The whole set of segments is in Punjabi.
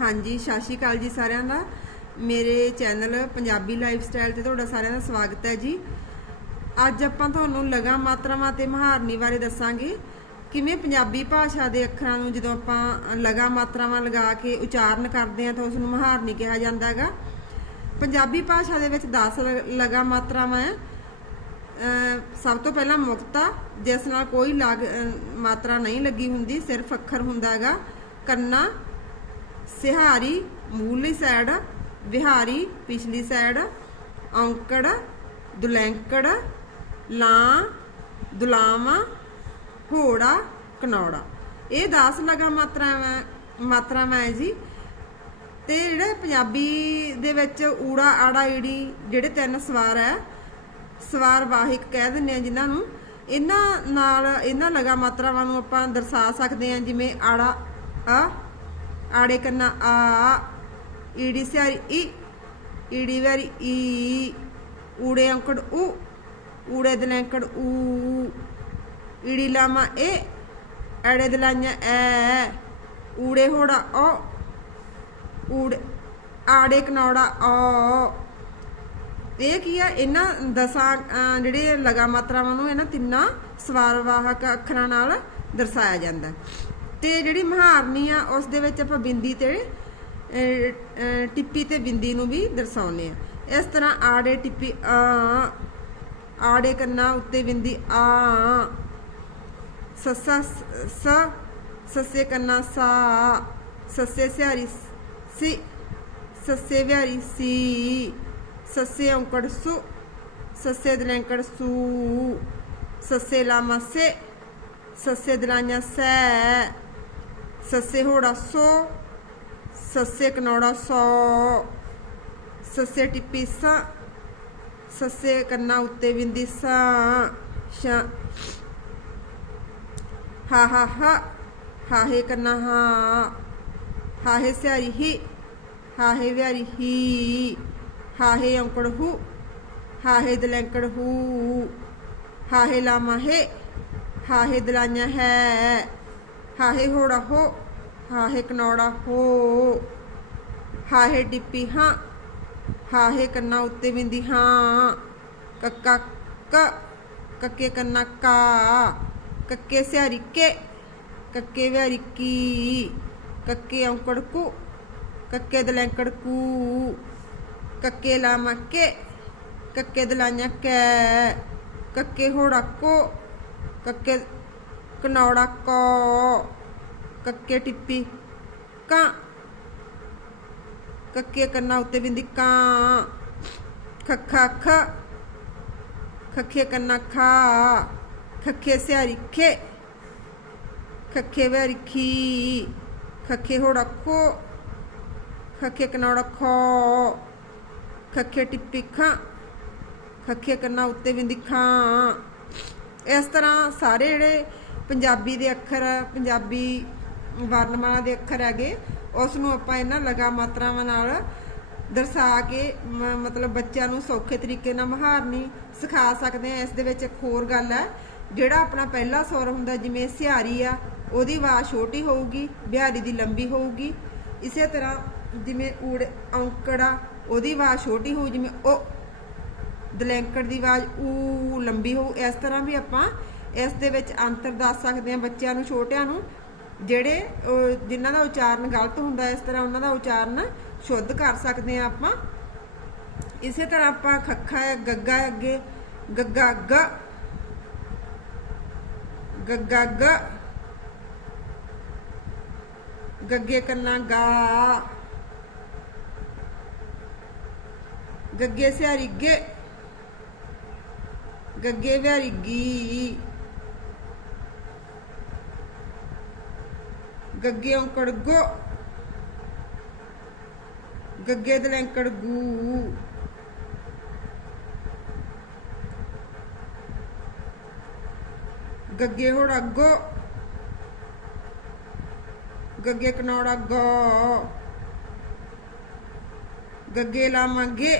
ਹਾਂਜੀ, ਸਤਿ ਸ਼੍ਰੀ ਅਕਾਲ ਜੀ ਸਾਰਿਆਂ ਦਾ। ਮੇਰੇ ਚੈਨਲ ਪੰਜਾਬੀ ਲਾਈਫ ਸਟਾਈਲ ਤੇ ਤੁਹਾਡਾ ਸਾਰਿਆਂ ਦਾ ਸਵਾਗਤ ਹੈ ਜੀ। ਅੱਜ ਆਪਾਂ ਤੁਹਾਨੂੰ ਲਗਾ ਮਾਤਰਾਵਾਂ ਤੇ ਮਹਾਰਨੀ ਬਾਰੇ ਦੱਸਾਂਗੇ। ਕਿਵੇਂ ਪੰਜਾਬੀ ਭਾਸ਼ਾ ਦੇ ਅੱਖਰਾਂ ਨੂੰ ਜਦੋਂ ਆਪਾਂ ਲਗਾ ਮਾਤਰਾਵਾਂ ਲਗਾ ਕੇ ਉਚਾਰਨ ਕਰਦੇ ਹਾਂ ਤਾਂ ਉਸ ਨੂੰ ਮਹਾਰਨੀ ਕਿਹਾ ਜਾਂਦਾ ਹੈਗਾ। ਪੰਜਾਬੀ ਭਾਸ਼ਾ ਦੇ ਵਿੱਚ 10 ਲਗਾ ਮਾਤਰਾਵਾਂ ਹੈ। ਸਭ ਤੋਂ ਪਹਿਲਾਂ ਮੁਕਤਾ, ਜਿਸ ਨਾਲ ਕੋਈ ਲਾਗ ਮਾਤਰਾ ਨਹੀਂ ਲੱਗੀ ਹੁੰਦੀ, ਸਿਰਫ ਅੱਖਰ ਹੁੰਦਾ ਹੈਗਾ। ਕੰਨਾ ਸਿਹਾਰੀ, ਮੂਲੀ ਸਾਈਡ ਵਿਹਾਰੀ, ਪਿਛਲੀ ਸਾਈਡ ਔਂਕੜ, ਦੁਲੈਂਕੜ, ਲਾਂ, ਦੁਲਾਵਾ, ਘੋੜਾ, ਕਨੌੜਾ। ਇਹ 10 ਲਗਾ ਮਾਤਰਾਵਾਂ ਮਾਤਰਾਵਾਂ ਹੈ ਜੀ। ਤੇ ਜਿਹੜਾ ਪੰਜਾਬੀ ਦੇ ਵਿੱਚ ਊੜਾ, ਆੜਾ, ਈੜੀ ਜਿਹੜੇ ਤਿੰਨ ਸਵਾਰ ਹੈ, ਸਵਾਰ ਵਾਹਿਕ ਕਹਿ ਦਿੰਦੇ ਆ ਜਿਨ੍ਹਾਂ ਨੂੰ, ਇਹਨਾਂ ਨਾਲ ਇਹਨਾਂ ਲਗਾ ਮਾਤਰਾਵਾਂ ਨੂੰ ਆਪਾਂ ਦਰਸਾ ਸਕਦੇ ਹਾਂ, ਜਿਵੇਂ ਆੜਾ ਆ ਆੜੇ ਕੰਨਾ ਆ ਈੜੀ ਸਿਆਰੀ ਈ ਈੜੀ ਵਾਰੀ ਈ ਊੜੇ ਅੰਕੜ ਊ ਊੜੇ ਦਲੈਂਕੜ ਊ ਈੜੀ ਲਾਮਾ ਏ ਐੜੇ ਦਲਾਈਆਂ ਐ ਊੜੇ ਹੋੜਾ ਓ ਊੜ ਆੜੇ ਕਨੌੜਾ ਓ ਇਹ ਕੀ ਆ ਇਹਨਾਂ ਦਸਾਂ ਜਿਹੜੇ ਲਗਾ ਮਾਤਰਾਵਾਂ ਨੂੰ ਇਹਨਾਂ ਤਿੰਨਾਂ ਸਵਾਰਵਾਹਕ ਅੱਖਰਾਂ ਨਾਲ ਦਰਸਾਇਆ ਜਾਂਦਾ ਤੇ ਜਿਹੜੀ ਮਹਾਰਨੀ ਆ, ਉਸ ਦੇ ਵਿੱਚ ਆਪਾਂ ਬਿੰਦੀ ਤੇ ਟਿੱਪੀ ਤੇ ਬਿੰਦੀ ਨੂੰ ਵੀ ਦਰਸਾਉਂਦੇ ਆ। ਇਸ ਤਰ੍ਹਾਂ ਆੜੇ ਟਿੱਪੀ ਆ, ਆੜੇ ਕੰਨਾ ਉੱਤੇ ਬਿੰਦੀ ਆ, ਸੱਸਾ ਸ, ਸੱਸੇ ਕੰਨਾ ਸਾ, ਸੱਸੇ ਸਿਹਾਰੀ ਸੀ, ਸੱਸੇ ਵਿਹਾਰੀ ਸੀ, ਸੱਸੇ ਔਂਕੜ ਸੁ, ਸੱਸੇ ਦਲੈਂਕੜ ਸੂ, ਸੱਸੇ ਲਾਮਾ ਸੇ, ਸੱਸੇ ਦਲਾਈਆਂ ਸੈ ਸੱਸੇ ਹੋੜਾ ਸੋ ਸੱਸੇ ਕਨੌੜਾ ਸੌ ਸੱਸੇ ਟਿੱਪੀ ਸਾ ਸੱਸੇ ਕੰਨਾ ਉੱਤੇ ਬਿੰਦੀ ਸਾ ਸ਼ਾ ਹਾ ਹਾ ਹਾ ਹਾਹੇ ਕੰਨਾ ਹਾ ਹਾਹੇ ਸਿਆਰੀ ਹੀ ਹਾਹੇ ਵਿਆਰੀ ਹੀ ਹਾਹੇ ਔਂਕੜ ਹੂ ਹਾਹੇ ਦਲੈਂਕੜ ਹੂ ਹਾਹੇ ਲਾਮਾ ਹੈ ਹਾਹੇ ਦਲਾਈਆਂ ਹੈ ਹਾਹੇ ਹੋੜਾ ਹੋ ਹਾਹੇ ਕਨੌੜਾ ਹੋ ਹਾਹੇ ਟਿੱਪੀ ਹਾਂ ਹਾਹੇ ਕੰਨਾ ਉੱਤੇ ਬਿੰਦੀ ਹਾਂ ਕੱਕਾ ਕ ਕੱਕੇ ਕੰਨਾ ਕਾ ਕੱਕੇ ਸਿਆਰੀ ਕੇ ਕੱਕੇ ਵਿਆਰੀ ਕੀ ਕੱਕੇ ਔਂਕੜ ਕੁ ਕੱਕੇ ਦਲੈਂਕੜ ਕੂ ਕੱਕੇ ਲਾਮਾ ਕੇ ਕੱਕੇ ਦਲਾਈਆਂ ਕੈ ਕੱਕੇ ਹੋੜਾ ਕੋ ਕੱਕੇ ਕਨੌੜਾ ਕੋ ਕੱਕੇ ਟਿੱਪੀ, ਕਾਂ। ਕੱਕੇ ਕੰਨਾ ਉੱਤੇ ਬਿੰਦੀ ਕਾਂ। ਖੱਖਾ ਖ। ਖੱਖੇ ਕੰਨਾ ਖਾ। ਖੱਖੇ ਸਿਆਰੀ ਖੇ। ਖੱਖੇ ਵੈਰੀ ਖੀ। ਖੱਖੇ ਹੋੜਾ ਖੋ। ਖੱਖੇ ਕਨੌੜਾ ਖੋ। ਖੱਖੇ ਟਿੱਪੀ ਖਾਂ ਖੱਖੇ ਕੰਨਾ ਉੱਤੇ ਬਿੰਦੀ ਖਾਂ ਇਸ ਤਰ੍ਹਾਂ ਸਾਰੇ ਜਿਹੜੇ ਪੰਜਾਬੀ ਦੇ ਅੱਖਰ, ਪੰਜਾਬੀ ਵਰਣਮਾਲਾ ਦੇ ਅੱਖਰ ਹੈਗੇ ਉਸ ਨੂੰ ਆਪਾਂ ਇਹਨਾਂ ਲਗਾ ਮਾਤਰਾਵਾਂ ਨਾਲ ਦਰਸਾ ਕੇ ਮ- ਮਤਲਬ ਬੱਚਿਆਂ ਨੂੰ ਸੌਖੇ ਤਰੀਕੇ ਨਾਲ ਮਹਾਰਨੀ ਸਿਖਾ ਸਕਦੇ ਆ ਇਸ ਦੇ ਵਿੱਚ ਇੱਕ ਹੋਰ ਗੱਲ ਹੈ, ਜਿਹੜਾ ਆਪਣਾ ਪਹਿਲਾ ਸੁਰ ਹੁੰਦਾ, ਜਿਵੇਂ ਸਿਹਾਰੀ ਆ, ਉਹਦੀ ਆਵਾਜ਼ ਛੋਟੀ ਹੋਊਗੀ, ਬਿਹਾਰੀ ਦੀ ਲੰਬੀ ਹੋਊਗੀ। ਇਸੇ ਤਰ੍ਹਾਂ ਜਿਵੇਂ ਊੜ, ਔਂਕੜਾ ਉਹਦੀ ਆਵਾਜ਼ ਛੋਟੀ ਹੋਊ, ਜਿਵੇਂ ਉਹ ਦਲੈਂਕੜ ਦੀ ਆਵਾਜ਼ ਊ, ਲੰਬੀ ਹੋਊ, ਇਸ ਤਰ੍ਹਾਂ ਵੀ ਆਪਾਂ ਇਸ ਦੇ ਵਿੱਚ ਅੰਤਰ ਦੱਸ ਸਕਦੇ ਹਾਂ ਬੱਚਿਆਂ ਨੂੰ, ਛੋਟਿਆਂ ਨੂੰ। ਜਿਹੜੇ ਅਹ, ਜਿਨ੍ਹਾਂ ਦਾ ਉਚਾਰਨ ਗਲਤ ਹੁੰਦਾ ਇਸ ਤਰ੍ਹਾਂ ਉਹਨਾਂ ਦਾ ਉਚਾਰਨ ਸ਼ੁੱਧ ਕਰ ਸਕਦੇ ਹਾਂ ਆਪਾਂ। ਇਸੇ ਤਰ੍ਹਾਂ ਆਪਾਂ ਖੱਖਾ ਗੱਗਾ ਅੱਗੇ। ਗੱਗਾ ਗ। ਗੱਗਾ ਗ। ਗੱਗੇ ਕੰਨਾ ਗਾ। ਗੱਗੇ ਸਿਹਾਰੀ ਗੇ। ਗੱਗੇ ਵਿਹਾਰੀ ਗੀ। ਗੱਗੇ ਔਂਕੜ ਗੋ ਗੱਗੇ ਦਲੈਂਕੜ ਗੂ ਗੱਗੇ ਹੋੜਾ ਗੋ ਗੱਗੇ ਕਨੌੜਾ ਗੋ ਗੱਗੇ ਲਾਵਾਂਗੇ।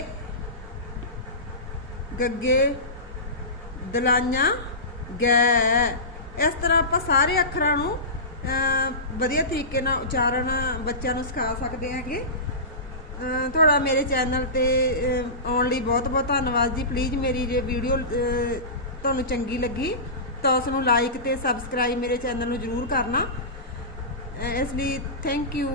ਗੱਗੇ ਦਲਾਈਆਂ ਗੈ। ਇਸ ਤਰ੍ਹਾਂ ਆਪਾਂ ਸਾਰੇ ਅੱਖਰਾਂ ਨੂੰ ਵਧੀਆ ਤਰੀਕੇ ਨਾਲ ਉਚਾਰਨ ਬੱਚਿਆਂ ਨੂੰ ਸਿਖਾ ਸਕਦੇ ਹੈਗੇ। ਤੁਹਾਡਾ ਮੇਰੇ ਚੈਨਲ ਤੇ ਆਉਣ ਲਈ ਬਹੁਤ ਬਹੁਤ ਧੰਨਵਾਦ ਜੀ। ਪਲੀਜ਼ ਮੇਰੀ ਜੇ ਵੀਡੀਓ ਤੁਹਾਨੂੰ ਚੰਗੀ ਲੱਗੀ, ਤਾਂ ਉਸ ਨੂੰ ਲਾਈਕ ਤੇ ਸਬਸਕ੍ਰਾਈਬ ਮੇਰੇ ਚੈਨਲ ਨੂੰ ਜਰੂਰ ਕਰਨਾ। ਇਸ ਲਈ ਥੈਂਕ ਯੂ